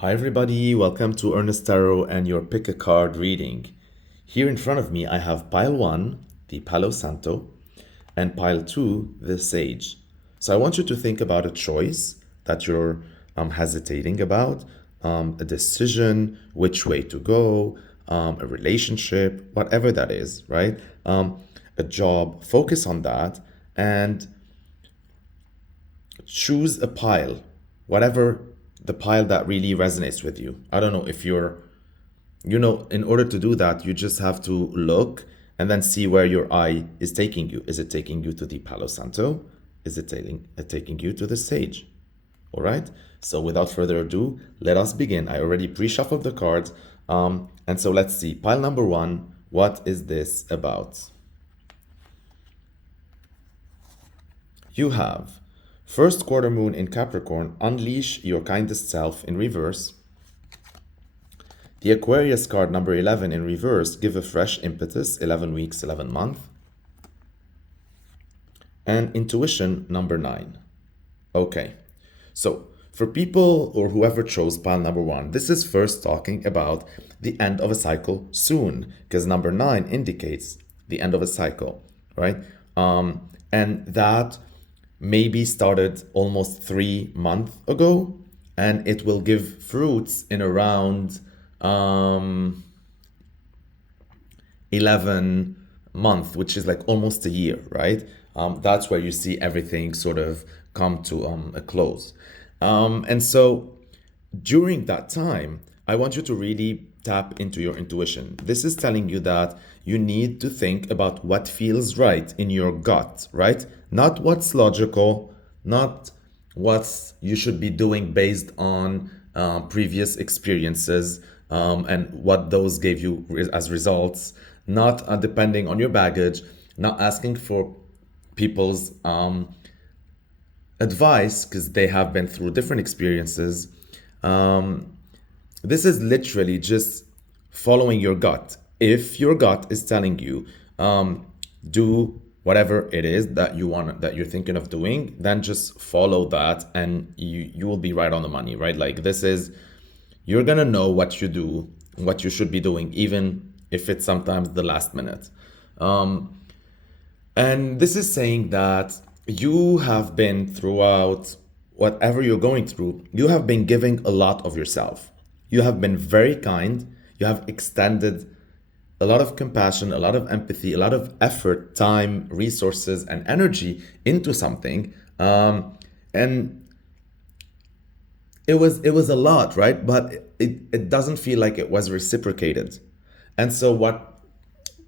Hi everybody, welcome to Ernest Tarot and your pick a card reading. Here in front of me I have pile 1, the Palo Santo, and pile 2, the Sage. So I want you to think about a choice that you're hesitating about, a decision, which way to go, a relationship, whatever that is, right? A job, focus on that and choose a pile, whatever the pile that really resonates with you. I don't know if in order to do that, you just have to look and then see where your eye is taking you. Is it taking you to the Palo Santo? Is it taking you to the Sage? All right. So without further ado, let us begin. I already pre-shuffled the cards. And so let's see. Pile number 1, what is this about? You have first quarter moon in Capricorn, unleash your kindest self in reverse. The Aquarius card number 11 in reverse, give a fresh impetus, 11 weeks, 11 months. And intuition number 9. Okay, so for people or whoever chose pile number 1, this is first talking about the end of a cycle soon, because number 9 indicates the end of a cycle, right? And that maybe started almost 3 months ago, and it will give fruits in around 11 months, which is like almost a year, right? That's where you see everything sort of come to a close. And so during that time, I want you to really tap into your intuition. This is telling you that you need to think about what feels right in your gut, right? Not what's logical, not what you should be doing based on previous experiences and what those gave you as results, not depending on your baggage, not asking for people's advice because they have been through different experiences. This is literally just following your gut. If your gut is telling you, do whatever it is that you're thinking of doing, then just follow that, and you will be right on the money, right? Like you're gonna know what you do, what you should be doing, even if it's sometimes the last minute. And this is saying that you have been throughout whatever you're going through, you have been giving a lot of yourself. You have been very kind. You have extended a lot of compassion, a lot of empathy, a lot of effort, time, resources, and energy into something. And it was a lot, right? But it doesn't feel like it was reciprocated. And so what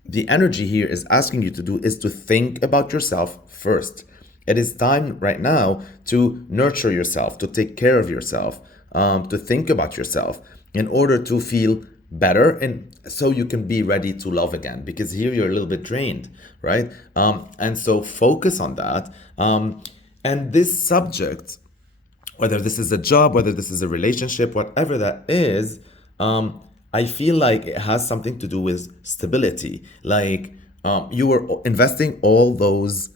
the energy here is asking you to do is to think about yourself first. It is time right now to nurture yourself, to take care of yourself, to think about yourself in order to feel better and so you can be ready to love again, because here you're a little bit drained, right? And so focus on that. And this subject, whether this is a job, whether this is a relationship, whatever that is, I feel like it has something to do with stability. Like you were investing all those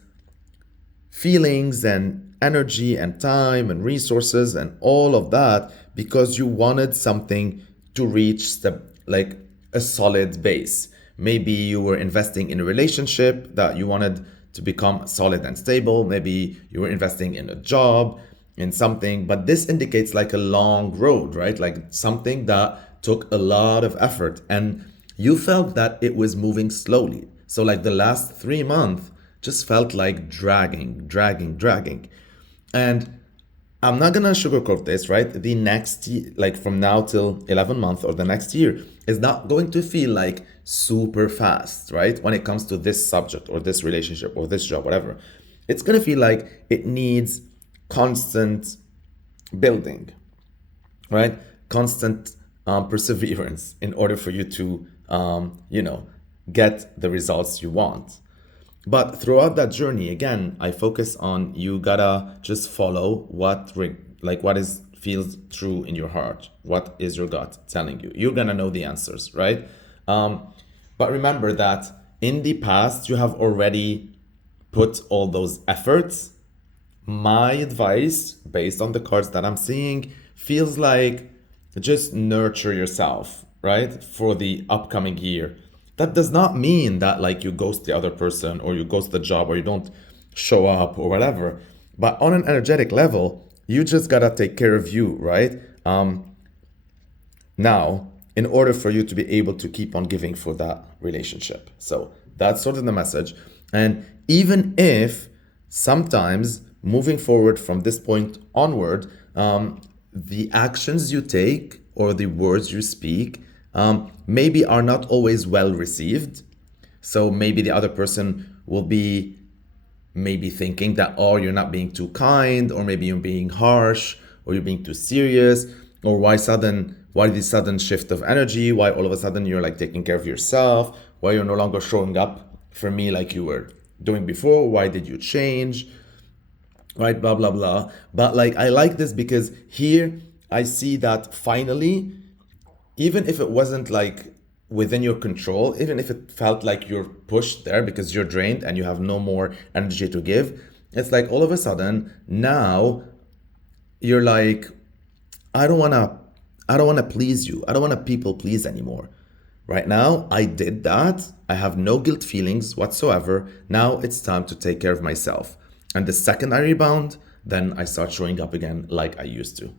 feelings and energy and time and resources and all of that because you wanted something to reach like a solid base. Maybe you were investing in a relationship that you wanted to become solid and stable. Maybe you were investing in a job, in something, but this indicates like a long road, right? Like something that took a lot of effort and you felt that it was moving slowly. So like the last 3 months just felt like dragging. And I'm not gonna sugarcoat this, right? The next year, like from now till 11 months or the next year, is not going to feel like super fast, right? When it comes to this subject or this relationship or this job, whatever. It's gonna feel like it needs constant building, right? Constant perseverance in order for you to, get the results you want. But throughout that journey, again, I focus on you gotta just follow what is feels true in your heart. What is your gut telling you? You're gonna know the answers, right? But remember that in the past, you have already put all those efforts. My advice, based on the cards that I'm seeing, feels like just nurture yourself, right? For the upcoming year. That does not mean that like you ghost the other person or you ghost the job or you don't show up or whatever. But on an energetic level, you just gotta take care of you, right? Now, in order for you to be able to keep on giving for that relationship. So that's sort of the message. And even if sometimes moving forward from this point onward, the actions you take or the words you speak maybe are not always well received. So maybe the other person will be maybe thinking that, oh, you're not being too kind, or maybe you're being harsh, or you're being too serious, or why this sudden shift of energy, why all of a sudden you're like taking care of yourself, why you're no longer showing up for me like you were doing before, why did you change, right? Blah blah blah. But like I like this because here I see that finally, even if it wasn't like within your control, even if it felt like you're pushed there because you're drained and you have no more energy to give, it's like all of a sudden now you're like, I don't wanna, I don't wanna please you. I don't wanna people please anymore. Right now, I did that. I have no guilt feelings whatsoever. Now it's time to take care of myself. And the second I rebound, then I start showing up again like I used to.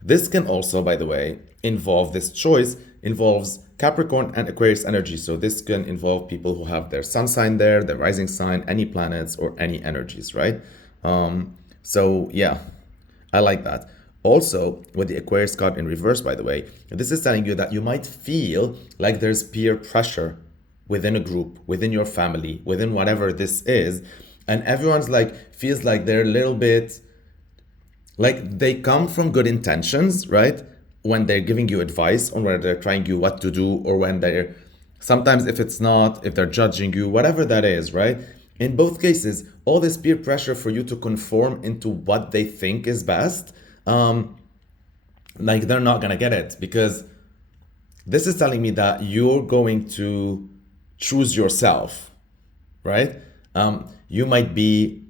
This can also, by the way, involve this choice involves Capricorn and Aquarius energy. So this can involve people who have their sun sign there, their rising sign, any planets or any energies, right? So yeah, I like that. Also, with the Aquarius card in reverse, by the way, this is telling you that you might feel like there's peer pressure within a group, within your family, within whatever this is, and everyone's like feels like they're a little bit like they come from good intentions, right? When they're giving you advice on whether they're trying you what to do, or when they're sometimes if it's not, if they're judging you, whatever that is, right? In both cases, all this peer pressure for you to conform into what they think is best, like they're not gonna get it because this is telling me that you're going to choose yourself, right? You might be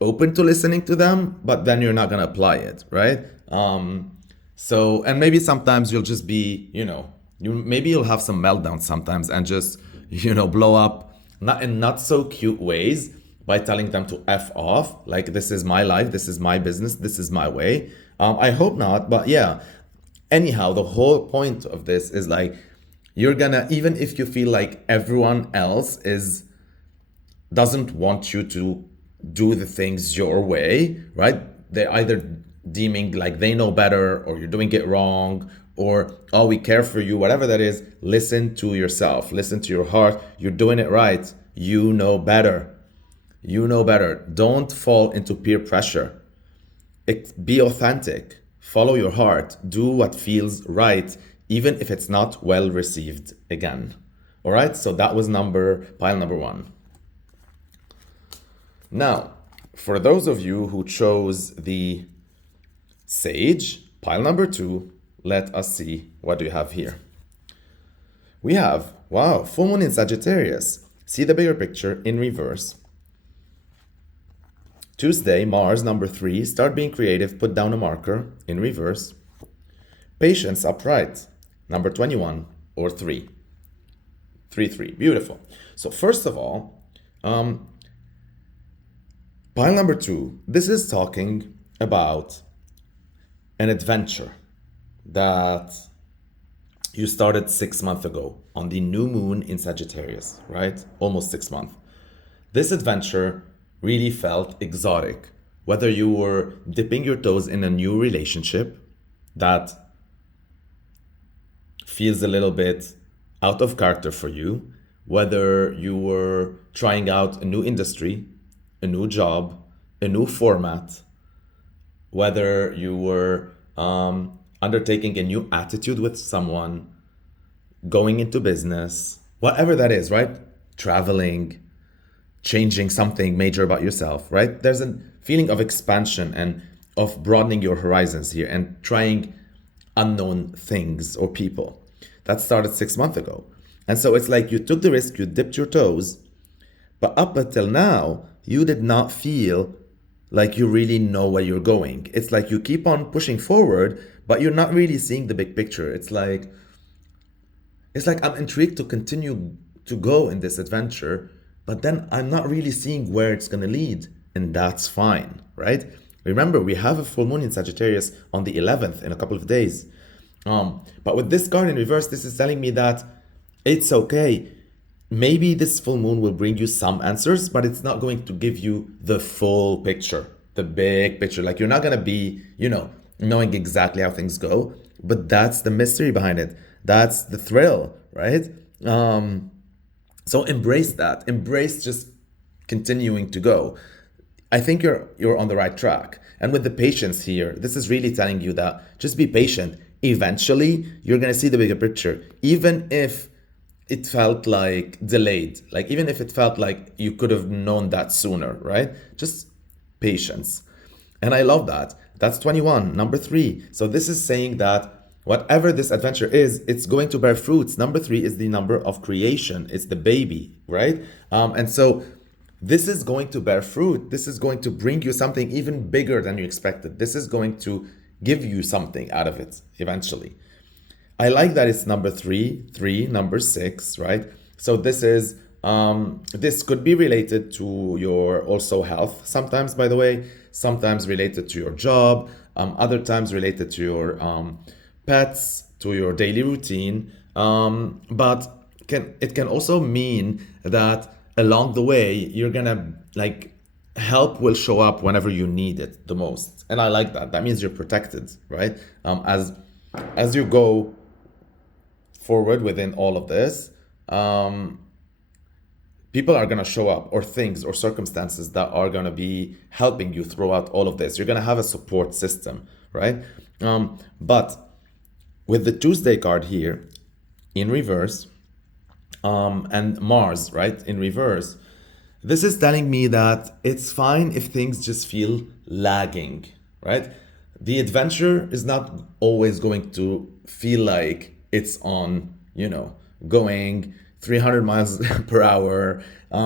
open to listening to them, but then you're not gonna apply it, right? So, and maybe sometimes you'll just be, maybe you'll have some meltdowns sometimes and just, blow up, not in not so cute ways by telling them to F off. Like, this is my life, this is my business, this is my way. I hope not, but yeah. Anyhow, the whole point of this is like, you're gonna, even if you feel like everyone else doesn't want you to do the things your way, right? They're either deeming like they know better, or you're doing it wrong, or oh, we care for you, whatever that is. Listen to yourself, listen to your heart. You're doing it right. You know better. You know better. Don't fall into peer pressure. Be authentic. Follow your heart. Do what feels right, even if it's not well received again. All right, so that was pile number one. Now, for those of you who chose the Sage, pile number two, let us see what do you have here. We have, wow, full moon in Sagittarius. See the bigger picture in reverse. Tuesday, Mars, number 3, start being creative, put down a marker in reverse. Patience, upright, number 21, or 3. 3, 3, beautiful. So first of all, pile number 2, this is talking about an adventure that you started 6 months ago on the new moon in Sagittarius, right? Almost 6 months. This adventure really felt exotic. Whether you were dipping your toes in a new relationship that feels a little bit out of character for you, whether you were trying out a new industry, a new job, a new format, whether you were undertaking a new attitude with someone, going into business, whatever that is, right? Traveling, changing something major about yourself, right? There's a feeling of expansion and of broadening your horizons here and trying unknown things or people. That started 6 months ago. And so it's like you took the risk, you dipped your toes, but up until now, you did not feel like you really know where you're going. It's like you keep on pushing forward, but you're not really seeing the big picture. It's like I'm intrigued to continue to go in this adventure, but then I'm not really seeing where it's going to lead, and that's fine, right? Remember, we have a full moon in Sagittarius on the 11th in a couple of days. But with this card in reverse, this is telling me that it's okay. Maybe this full moon will bring you some answers, but it's not going to give you the full picture, the big picture. Like, you're not going to be, knowing exactly how things go, but that's the mystery behind it. That's the thrill, right? So embrace that. Embrace just continuing to go. I think you're on the right track. And with the patience here, this is really telling you that just be patient. Eventually, you're going to see the bigger picture, even if it felt like delayed, like even if it felt like you could have known that sooner, right? Just patience. And I love that. That's 21, number 3. So this is saying that whatever this adventure is, it's going to bear fruits. Number 3 is the number of creation. It's the baby, right? And so this is going to bear fruit. This is going to bring you something even bigger than you expected. This is going to give you something out of it eventually. I like that it's number 3, number 6, right? So this is this could be related to your also health sometimes, by the way, sometimes related to your job, other times related to your pets, to your daily routine. But it can also mean that along the way you're gonna like help will show up whenever you need it the most, and I like that. That means you're protected, right? As you go forward within all of this, people are going to show up, or things or circumstances that are going to be helping you throughout all of this. You're going to have a support system, right? But with the Tuesday card here in reverse, and Mars, right, in reverse, this is telling me that it's fine if things just feel lagging, right? The adventure is not always going to feel like it's on, going 300 miles per hour,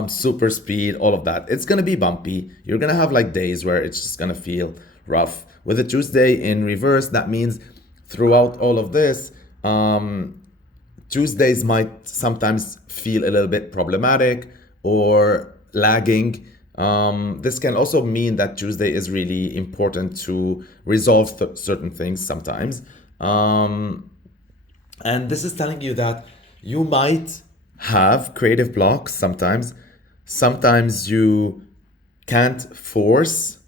super speed, all of that. It's going to be bumpy. You're going to have like days where it's just going to feel rough. With a Tuesday in reverse, that means throughout all of this, Tuesdays might sometimes feel a little bit problematic or lagging. This can also mean that Tuesday is really important to resolve certain things sometimes. And this is telling you that you might have creative blocks sometimes. Sometimes you can't force,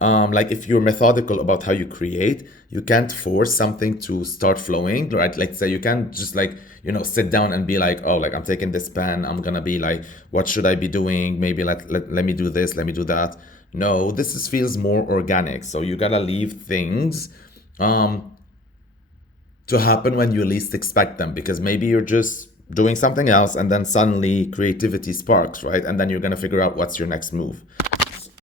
like if you're methodical about how you create, you can't force something to start flowing, right? Like say you can't just like, sit down and be like, oh, like I'm taking this pen, I'm gonna be like, what should I be doing? Maybe like, let me do this, let me do that. No, feels more organic. So you gotta leave things to happen when you least expect them, because maybe you're just doing something else and then suddenly creativity sparks, right? And then you're going to figure out what's your next move.